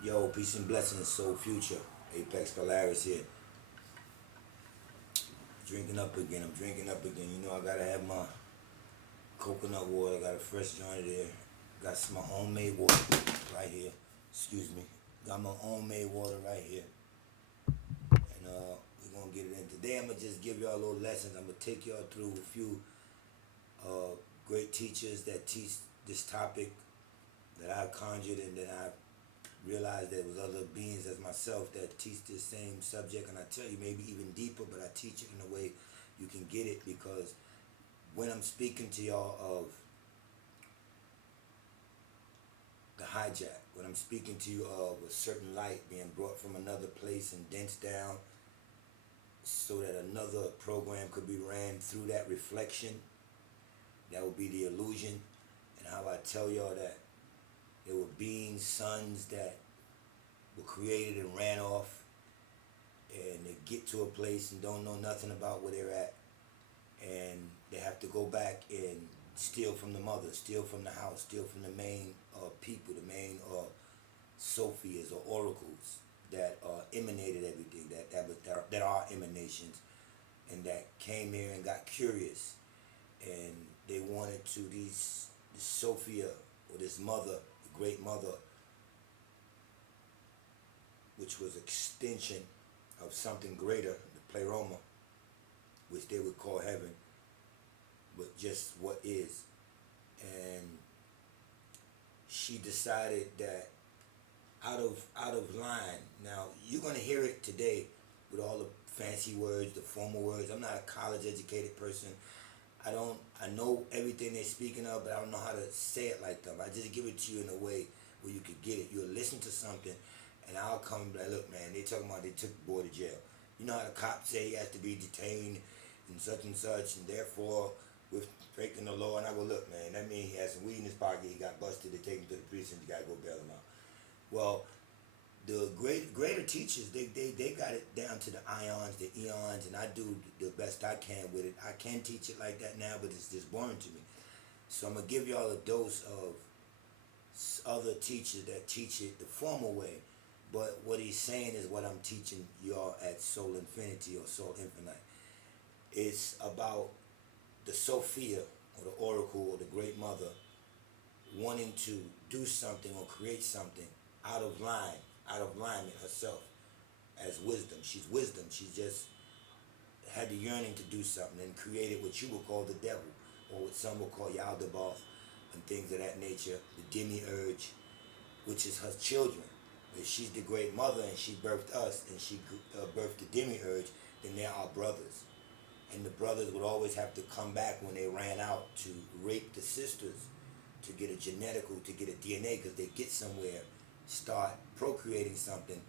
Yo, peace and blessings, soul future. Apex Polaris here. Drinking up again. I'm drinking up again. You know I gotta have my coconut water. Got a fresh joint there. Got some homemade water right here. Excuse me. Got my homemade water right here. And we're gonna get it in. Today I'm gonna just give y'all a little lessons. I'm gonna take y'all through a few uh, great teachers that teach this topic that I've conjured and that I've realize there was other beings as myself that teach this same subject, and I tell you maybe even deeper, but I teach it in a way you can get it, because when I'm speaking to y'all of the hijack, when I'm speaking to you of a certain light being brought from another place and densed down so that another program could be ran through that reflection, that would be the illusion. And how I tell y'all that there were beings, sons that were created and ran off, and they get to a place and don't know nothing about where they're at, and they have to go back and steal from the mother, steal from the house, steal from the main people, the main Sophias or oracles that emanated everything, that are emanations, and that came here and got curious, and they wanted to this Sophia, or this mother, the great mother, which was extension of something greater, the pleroma, which they would call heaven, but just what is. And she decided that out of line. Now you're gonna hear it today with all the fancy words, the formal words. I'm not a college educated person. I know everything they're speaking of, but I don't know how to say it like them. I just give it to you in a way where you could get it. You'll listen to something, and I'll come and be like, look, man, they talking about they took the boy to jail. You know how the cops say he has to be detained and such, and therefore with breaking the law. And I go, look, man, that means he has some weed in his pocket. He got busted. They take him to the precinct. You gotta go bail him out. Well, the greater teachers, they got it down to the ions, the eons, and I do the best I can with it. I can teach it like that now, but it's just boring to me. So I'm gonna give y'all a dose of other teachers that teach it the formal way, but what he's saying is what I'm teaching y'all at Soul Infinity or Soul Infinite. It's about the Sophia or the Oracle or the Great Mother wanting to do something or create something out of line, out of alignment herself as wisdom. She's wisdom. She just had the yearning to do something and created what you would call the devil, or what some will call Yaldabaoth and things of that nature, the demiurge, which is her children. If she's the great mother and she birthed us and she birthed the demiurge, then they're our brothers. And the brothers would always have to come back when they ran out to rape the sisters to get a genetical, to get a DNA, because they get somewhere, start procreating something,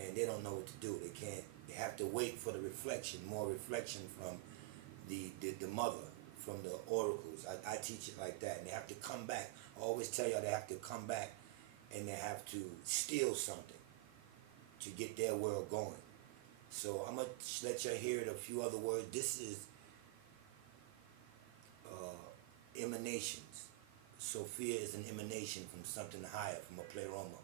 and they don't know what to do. They can't. They have to wait for the reflection, more reflection from the mother, from the oracles. I teach it like that, and they have to come back. I always tell y'all they have to come back, and they have to steal something to get their world going. So I'm gonna let y'all hear it a few other words. This is emanations. Sophia is an emanation from something higher, from a pleroma,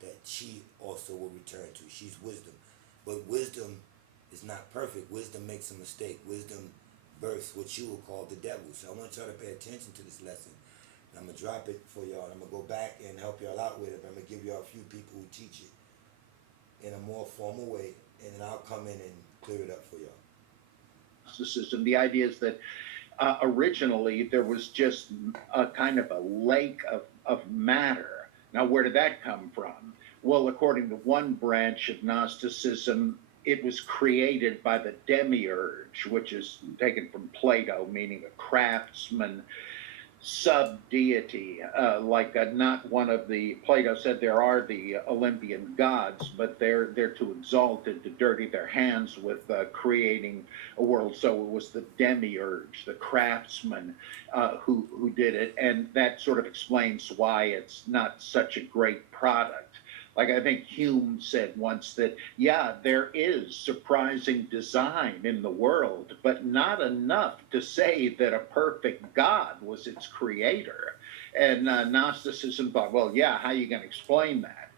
that she also will return to. She's wisdom. But wisdom is not perfect. Wisdom makes a mistake. Wisdom births what you will call the devil. So I want y'all to pay attention to this lesson. And I'm going to drop it for y'all. I'm going to go back and help y'all out with it. But I'm going to give y'all a few people who teach it in a more formal way. And then I'll come in and clear it up for y'all. System. The idea is that originally there was just a kind of a lake of matter. Now, where did that come from? Well, according to one branch of Gnosticism, it was created by the demiurge, which is taken from Plato, meaning a craftsman, sub-deity, not one of the, Plato said there are the Olympian gods, but they're too exalted to dirty their hands with creating a world. So it was the demiurge, the craftsman, who did it, and that sort of explains why it's not such a great product. Like I think Hume said once that, yeah, there is surprising design in the world, but not enough to say that a perfect God was its creator. And Gnosticism thought, well, yeah, how are you going to explain that?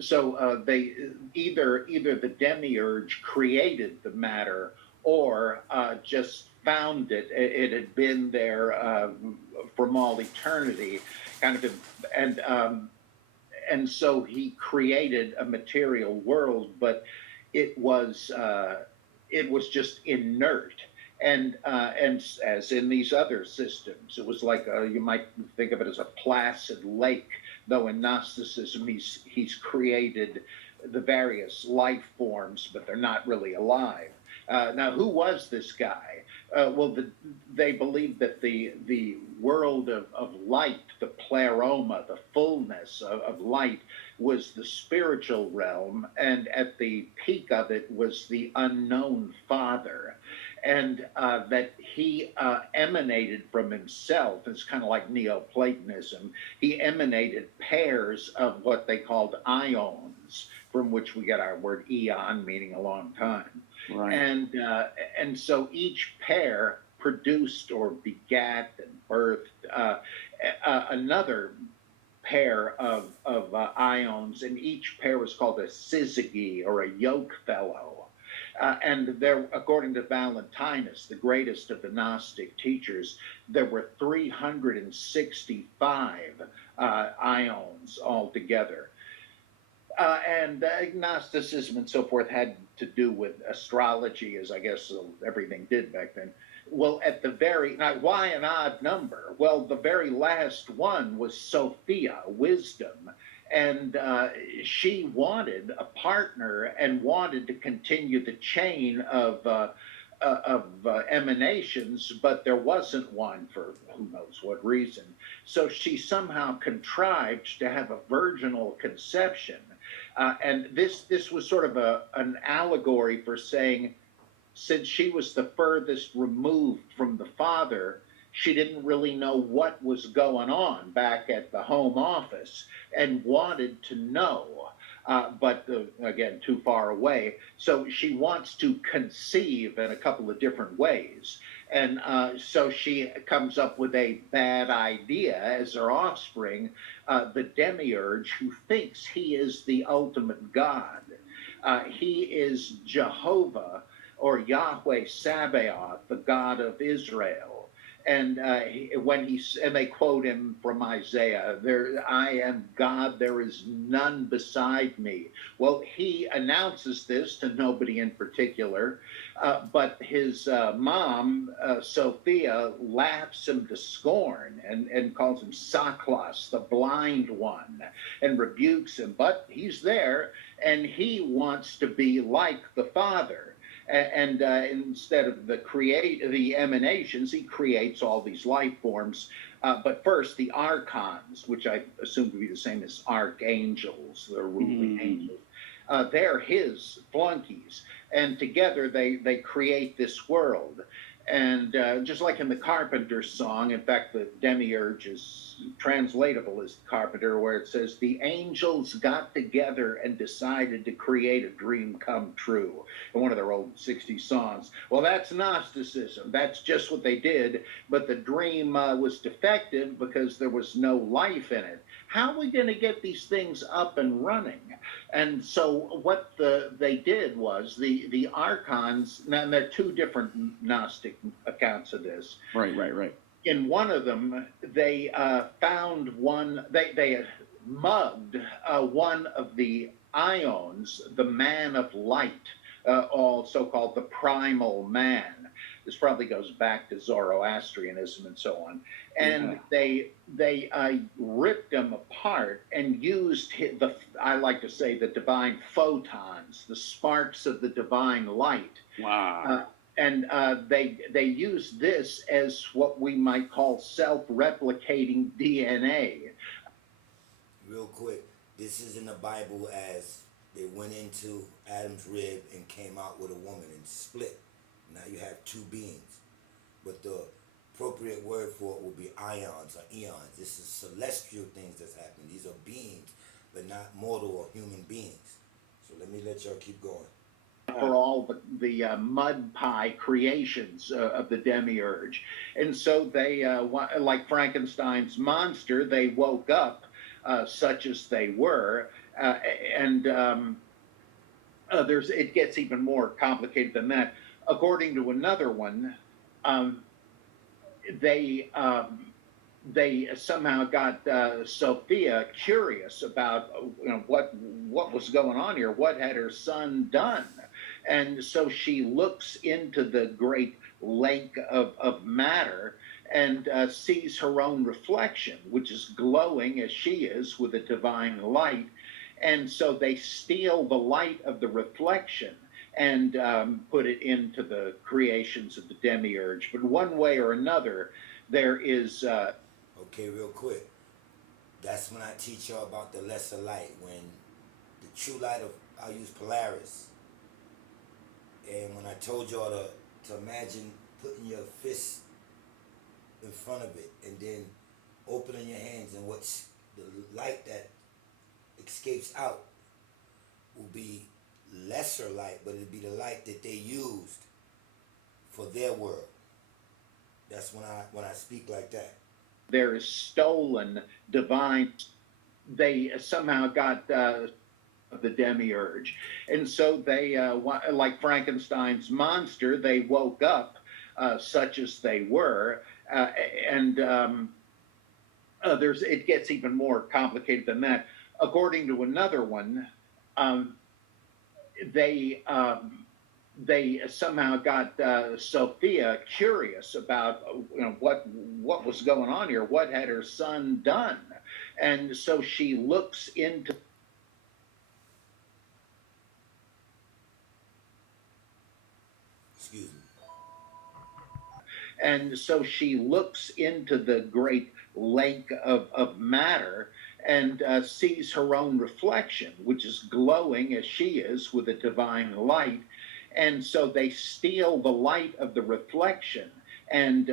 So they either the demiurge created the matter or just found it. It had been there from all eternity, kind of, and so he created a material world, but it was just inert. And as in these other systems, it was like you might think of it as a placid lake. Though in Gnosticism, he's created the various life forms, but they're not really alive. Now, who was this guy? Well, they believed that the world of light, the pleroma, the fullness of light, was the spiritual realm, and at the peak of it was the unknown Father, and that he emanated from himself. It's kind of like Neoplatonism. He emanated pairs of what they called ions, from which we get our word eon, meaning a long time. Right. And so each pair produced or begat and birthed another pair of ions, and each pair was called a syzygy or a yoke fellow. And there, according to Valentinus, the greatest of the Gnostic teachers, there were 365 ions altogether. And Gnosticism and so forth had to do with astrology, as I guess everything did back then. Well, at the very, now why an odd number? Well, the very last one was Sophia, wisdom. And she wanted a partner and wanted to continue the chain of emanations, but there wasn't one for who knows what reason. So she somehow contrived to have a virginal conception. And this was sort of an allegory for saying, since she was the furthest removed from the Father, she didn't really know what was going on back at the home office and wanted to know, but again, too far away. So she wants to conceive in a couple of different ways. And so she comes up with a bad idea as her offspring, the demiurge, who thinks he is the ultimate God. He is Jehovah, or Yahweh Sabaoth, the God of Israel. And and they quote him from Isaiah, I am God, there is none beside me. Well, he announces this to nobody in particular, but his mom, Sophia, laughs him to scorn and calls him Saklas, the blind one, and rebukes him. But he's there, and he wants to be like the Father. And instead of the emanations, he creates all these life forms. But first, the archons, which I assume to be the same as archangels, the ruling angels, they're his flunkies. And together they create this world. And just like in the Carpenter's song, in fact, the demiurge is translatable as Carpenter, where it says, the angels got together and decided to create a dream come true, in one of their old 60s songs. Well, that's Gnosticism. That's just what they did, but the dream was defective because there was no life in it. How are we going to get these things up and running? And so what they did was the archons, now there are two different Gnostic accounts of this. Right. In one of them, they found one, they mugged one of the ions, the man of light, also called the primal man. This probably goes back to Zoroastrianism and so on. And they ripped him apart and used I like to say, the divine photons, the sparks of the divine light. Wow. And they use this as what we might call self-replicating DNA. Real quick, this is in the Bible as they went into Adam's rib and came out with a woman and split. Now you have two beings. But the appropriate word for it will be ions or eons. This is celestial things that's happening. These are beings, but not mortal or human beings. So let me let y'all keep going. For all the mud pie creations of the demiurge. And so they, like Frankenstein's monster, they woke up such as they were, and there's it gets even more complicated than that. According to another one, um, they they somehow got Sophia curious about what was going on here, what had her son done, and so she looks into the great lake of matter and sees her own reflection, which is glowing as she is with a divine light, and so they steal the light of the reflection and put it into the creations of the demiurge. But one way or another, there is. Okay, real quick. That's when I teach y'all about the lesser light. When the true light of, I'll use Polaris. And when I told y'all to imagine putting your fist in front of it and then opening your hands, and what's the light that escapes out will be lesser light, but it'll be the light that they used for their world. That's when I speak like that. There is stolen divine. They somehow got the demiurge, and so they, like Frankenstein's monster, they woke up, such as they were, and there's it gets even more complicated than that. According to another one, um, they they somehow got Sophia curious about what was going on here, what had her son done, and so she looks into. Excuse me. And so she looks into the great lake of matter and sees her own reflection, which is glowing as she is with a divine light. And so they steal the light of the reflection and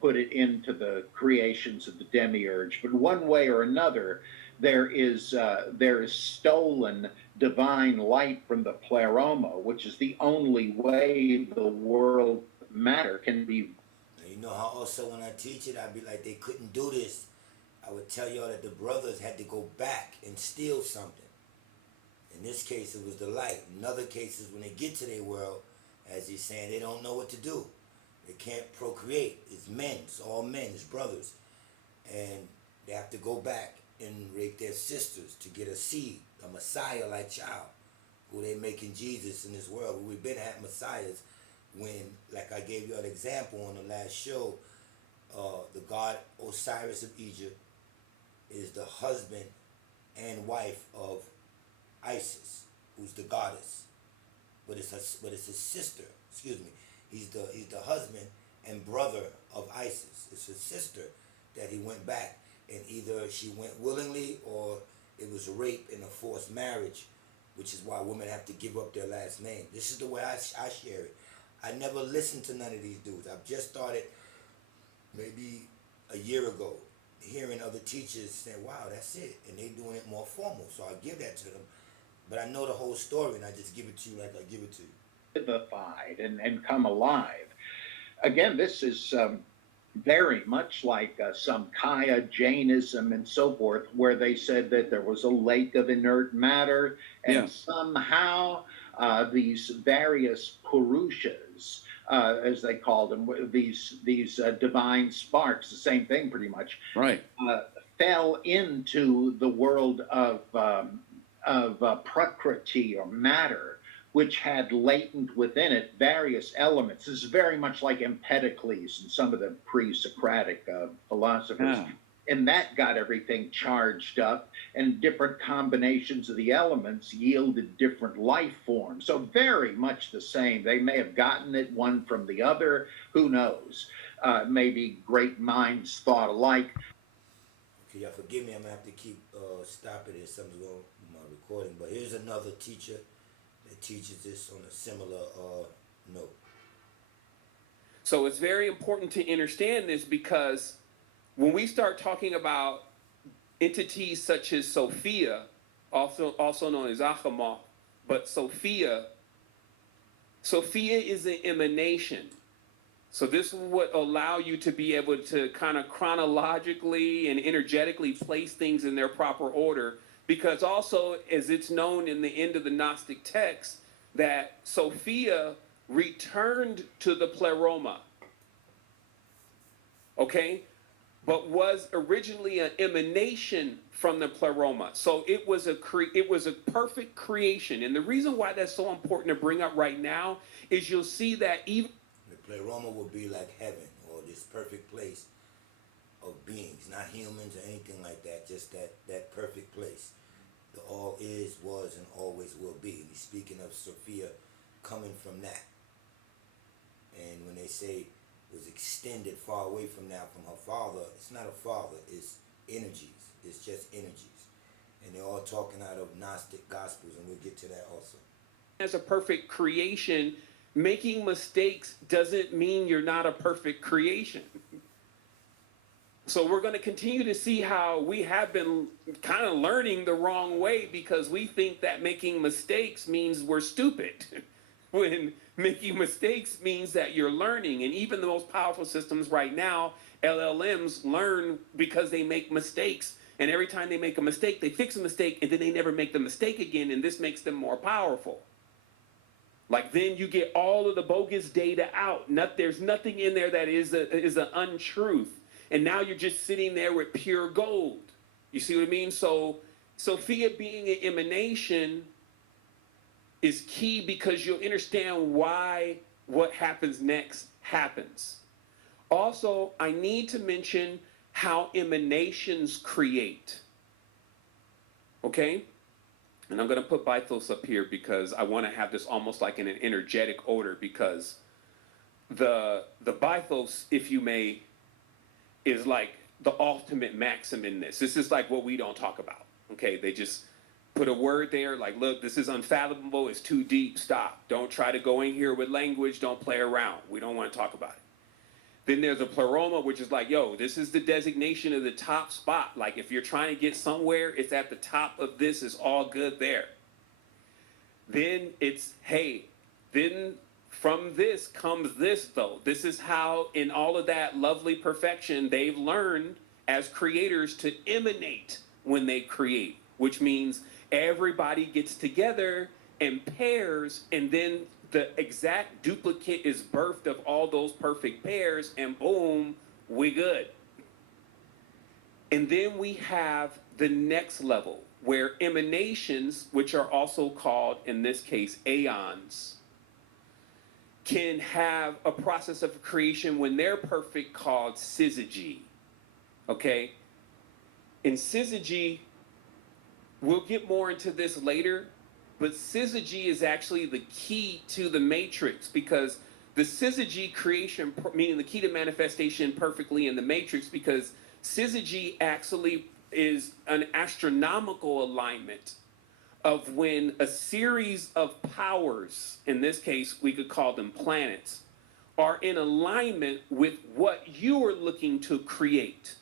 put it into the creations of the demiurge. But one way or another, there is stolen divine light from the pleroma, which is the only way the world of matter can be. And you know how also when I teach it, I'd be like, they couldn't do this. I would tell y'all that the brothers had to go back and steal something. In this case, it was the light. In other cases, when they get to their world, as he's saying, they don't know what to do. They can't procreate. It's men. It's all men. It's brothers. And they have to go back and rape their sisters to get a seed, a Messiah-like child, who they making Jesus in this world. We've been at Messiahs when, like I gave you an example on the last show, the god Osiris of Egypt is the husband and wife of Isis, who's the goddess, but it's his sister. Excuse me. He's the husband and brother of Isis. It's his sister that he went back, and either she went willingly or it was rape and a forced marriage, which is why women have to give up their last name. This is the way I share it. I never listened to none of these dudes. I've just started maybe a year ago hearing other teachers say, wow, that's it, and they doing it more formal, so I give that to them. But I know the whole story, and I just give it to you like I give it to you. Vivified and come alive. Again, this is very much like some Kaya Jainism and so forth, where they said that there was a lake of inert matter, and somehow these various Purushas, as they called them, these divine sparks, the same thing pretty much, right, fell into the world of prakriti or matter, which had latent within it various elements. This is very much like Empedocles and some of the pre-Socratic philosophers. Yeah. And that got everything charged up, and different combinations of the elements yielded different life forms. So very much the same. They may have gotten it one from the other. Who knows? Maybe great minds thought alike. Okay, y'all forgive me. I'm gonna have to keep stopping it. Something's wrong with my recording. But here's another teacher that teaches this on a similar note. So it's very important to understand this, because when we start talking about entities such as Sophia, also known as Achamoth, but Sophia is an emanation. So this would allow you to be able to kind of chronologically and energetically place things in their proper order, because also, as it's known in the end of the Gnostic text, that Sophia returned to the pleroma, okay, but was originally an emanation from the pleroma. So it was a perfect creation. And the reason why that's so important to bring up right now is you'll see that even The pleroma will be like heaven, or this perfect place of beings, not humans or anything like that, just that perfect place. The all is, was, and always will be. And he's speaking of Sophia coming from that. And when they say was extended far away from now from her father, it's not a father, it's energies. It's just energies. And they're all talking out of Gnostic Gospels, and we'll get to that also. as a perfect creation, making mistakes doesn't mean you're not a perfect creation. So we're going to continue to see how we have been kind of learning the wrong way, because we think that making mistakes means we're stupid. When making mistakes means that you're learning. And even the most powerful systems right now, LLMs, learn because they make mistakes. And every time they make a mistake, they fix a mistake, and then they never make the mistake again, and this makes them more powerful. Like, then you get all of the bogus data out. There's nothing in there that is an untruth. And now you're just sitting there with pure gold. You see what I mean? So Sophia being an emanation is key, because you'll understand why what happens next happens. Also, I need to mention how emanations create. Okay? And I'm going to put Bythos up here because I want to have this almost like in an energetic order, because the Bythos, if you may, is like the ultimate maxim in this. This is like what we don't talk about. Okay? They just put a word there like, look, this is unfathomable, it's too deep, stop. Don't try to go in here with language, don't play around. We don't want to talk about it. Then there's a pleroma, which is like, yo, this is the designation of the top spot. Like, if you're trying to get somewhere, it's at the top of this, it's all good there. Then it's, hey, then from this comes this, though. This is how, in all of that lovely perfection, they've learned as creators to emanate when they create, which means everybody gets together and pairs, and then the exact duplicate is birthed of all those perfect pairs, and boom, we good. And then we have the next level, where emanations, which are also called, in this case, aeons, can have a process of creation when they're perfect called syzygy. Okay? In syzygy, we'll get more into this later, but syzygy is actually the key to the matrix, because the syzygy creation, meaning the key to manifestation perfectly in the matrix, because syzygy actually is an astronomical alignment of when a series of powers, in this case we could call them planets, are in alignment with what you are looking to create.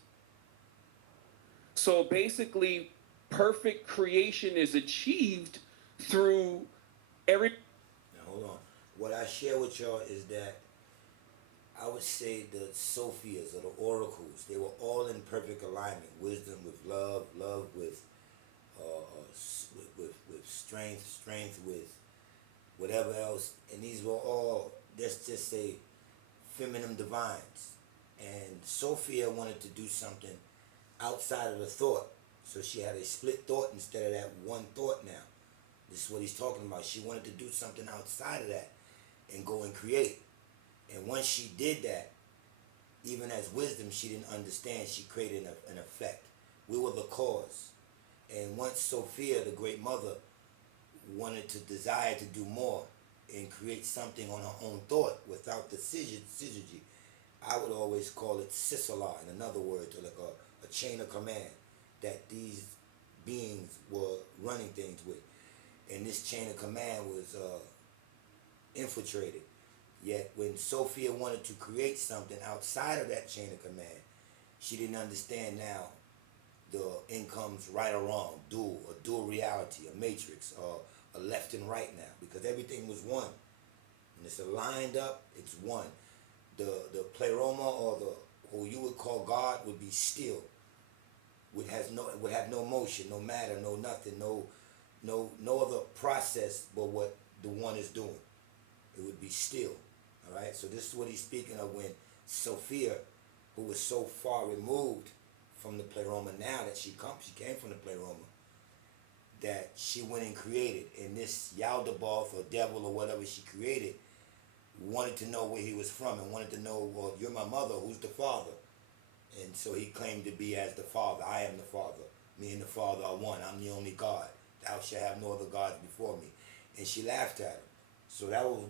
So basically, perfect creation is achieved through every... Now hold on. What I share with y'all is that I would say the Sophias or the oracles, they were all in perfect alignment. Wisdom with love, love with strength, strength with whatever else. And these were all, let's just say, feminine divines. And Sophia wanted to do something outside of the thought. So she had a split thought instead of that one thought now. This is what he's talking about. She wanted to do something outside of that and go and create. And once she did that, even as wisdom, she didn't understand. She created an effect. We were the cause. And once Sophia, the great mother, wanted to desire to do more and create something on her own thought without the syzygy, I would always call it Sisala, in other words, or like a chain of command that these beings were running things with. And this chain of command was infiltrated. Yet when Sophia wanted to create something outside of that chain of command, she didn't understand now the incomes right or wrong, a dual reality, a matrix, or a left and right now, because everything was one. When it's aligned up, it's one. the pleroma, or the who you would call God, would be still. Would have no motion, no matter, no nothing, no other process but what the one is doing. It would be still. All right. So this is what he's speaking of when Sophia, who was so far removed from the pleroma, now that she came from the pleroma, that she went and created, and this Yaldabaoth or devil or whatever she created wanted to know where he was from and wanted to know, well, you're my mother, who's the father? And so he claimed to be as the father. I am the father. Me and the father are one. I'm the only God. Thou shalt have no other gods before me. And she laughed at him. So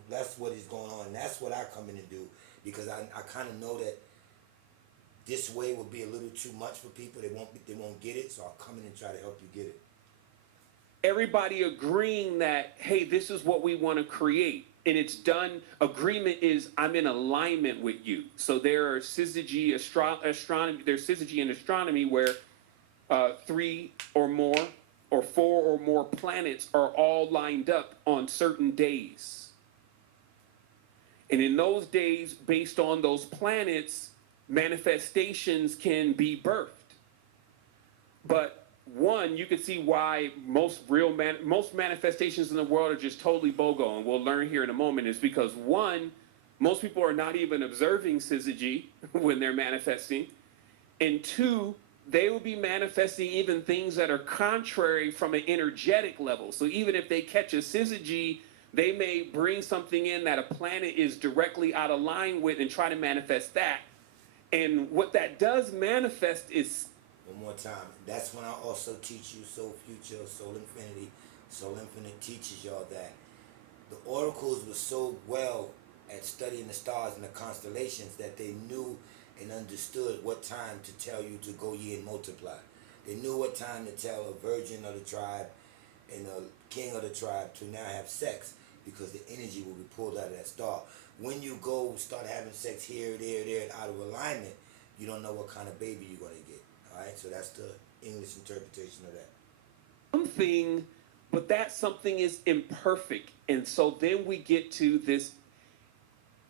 that's what is going on. And that's what I come in to do, because I kind of know that this way will be a little too much for people. They won't get it. So I'll come in and try to help you get it. Everybody agreeing that, hey, this is what we want to create. And it's done. Agreement is I'm in alignment with you. So there are syzygy astronomy. There's syzygy in astronomy where 3 or more or 4 or more planets are all lined up on certain days. And in those days, based on those planets, manifestations can be birthed. But one, you can see why most manifestations in the world are just totally BOGO, and we'll learn here in a moment, is because one, most people are not even observing syzygy when they're manifesting, and two, they will be manifesting even things that are contrary from an energetic level. So even if they catch a syzygy, they may bring something in that a planet is directly out of line with and try to manifest that. And what that does manifest is... One more time. That's when I also teach you Soul Future, Soul Infinity. Soul Infinite teaches y'all that the oracles were so well at studying the stars and the constellations that they knew and understood what time to tell you to go ye and multiply. They knew what time to tell a virgin of the tribe and a king of the tribe to now have sex, because the energy will be pulled out of that star. When you go start having sex here, there, and out of alignment, you don't know what kind of baby you're going to get. All right, so that's the English interpretation of that. Something, but that something is imperfect. And so then we get to this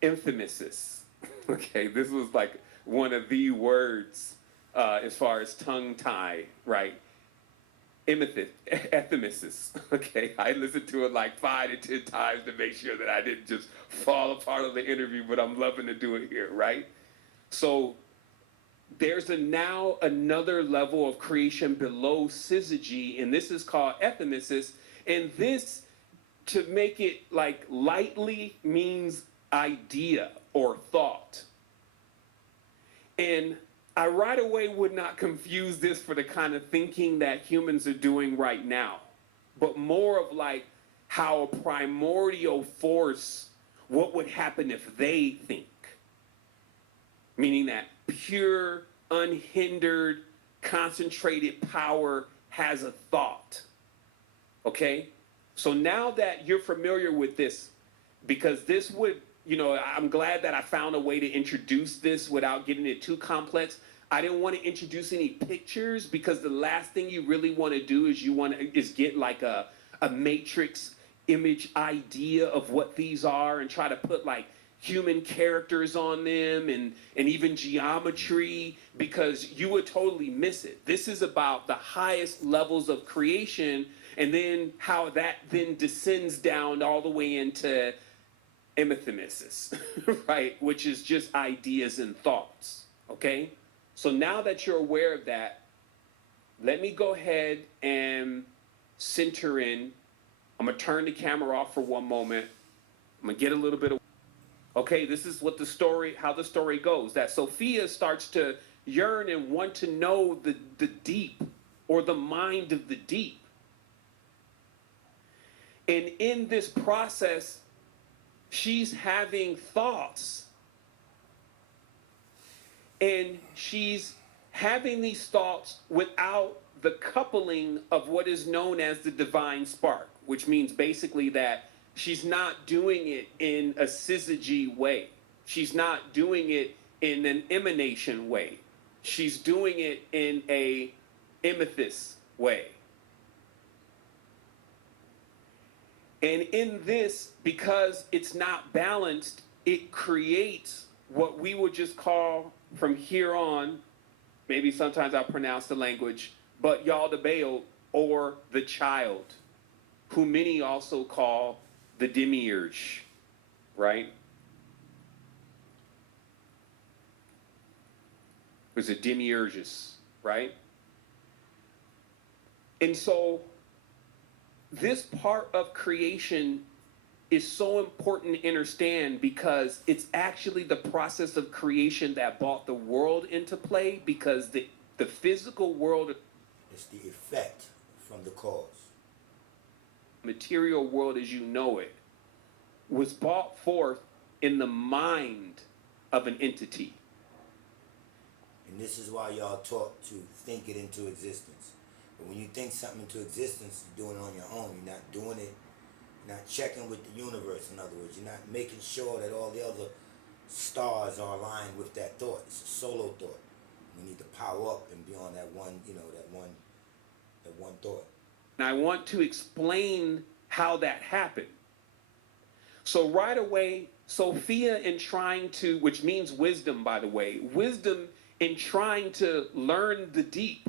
emphasis. Okay, this was like one of the words as far as tongue tie, right? Epimesis. Okay, I listened to it like 5 to 10 times to make sure that I didn't just fall apart on the interview, but I'm loving to do it here, right? So there's now another level of creation below syzygy, and this is called epimesis. And this, to make it like lightly, means idea or thought. And I right away would not confuse this for the kind of thinking that humans are doing right now, but more of like how a primordial force, what would happen if they think? Meaning that pure, unhindered, concentrated power has a thought. Okay? So now that you're familiar with this, because this would, I'm glad that I found a way to introduce this without getting it too complex. I didn't want to introduce any pictures, because the last thing you really want to do is get like a matrix image idea of what these are and try to put like human characters on them and even geometry, because you would totally miss it. This is about the highest levels of creation, and then how that then descends down all the way into emethemesis, right? Which is just ideas and thoughts, okay? So now that you're aware of that, let me go ahead and center in. I'm gonna turn the camera off for one moment. I'm gonna get a little bit of... Okay, this is what how the story goes. That Sophia starts to yearn and want to know the deep, or the mind of the deep. And in this process, she's having thoughts. And she's having these thoughts without the coupling of what is known as the divine spark, which means basically that she's not doing it in a syzygy way. She's not doing it in an emanation way. She's doing it in a emethys way. And in this, because it's not balanced, it creates what we would just call from here on, maybe sometimes I'll pronounce the language, but Yal the Baal, or the child, who many also call the demiurge, right? It was a demiurgus, right? And so this part of creation is so important to understand because it's actually the process of creation that brought the world into play, because the physical world, It's the effect from the cause. material world as you know it, was brought forth in the mind of an entity. And this is why y'all taught to think it into existence. But when you think something into existence, you're doing it on your own. You're not doing it, you're not checking with the universe, in other words. You're not making sure that all the other stars are aligned with that thought. It's a solo thought. We need to power up and be on that one, that one thought. And I want to explain how that happened. So right away, Sophia, in trying to, which means wisdom, by the way, wisdom in trying to learn the deep,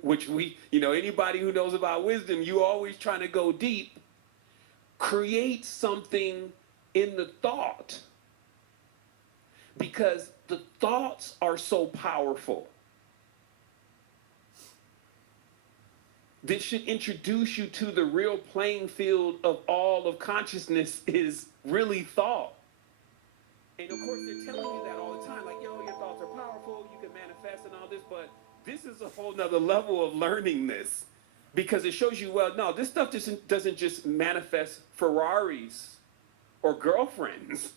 which anybody who knows about wisdom, you always trying to go deep, create something in the thought, because the thoughts are so powerful. This should introduce you to the real playing field of all of consciousness is really thought. And of course, they're telling you that all the time, like, yo, your thoughts are powerful, you can manifest and all this, but this is a whole nother level of learning this, because it shows you, well, no, this stuff doesn't just manifest Ferraris or girlfriends.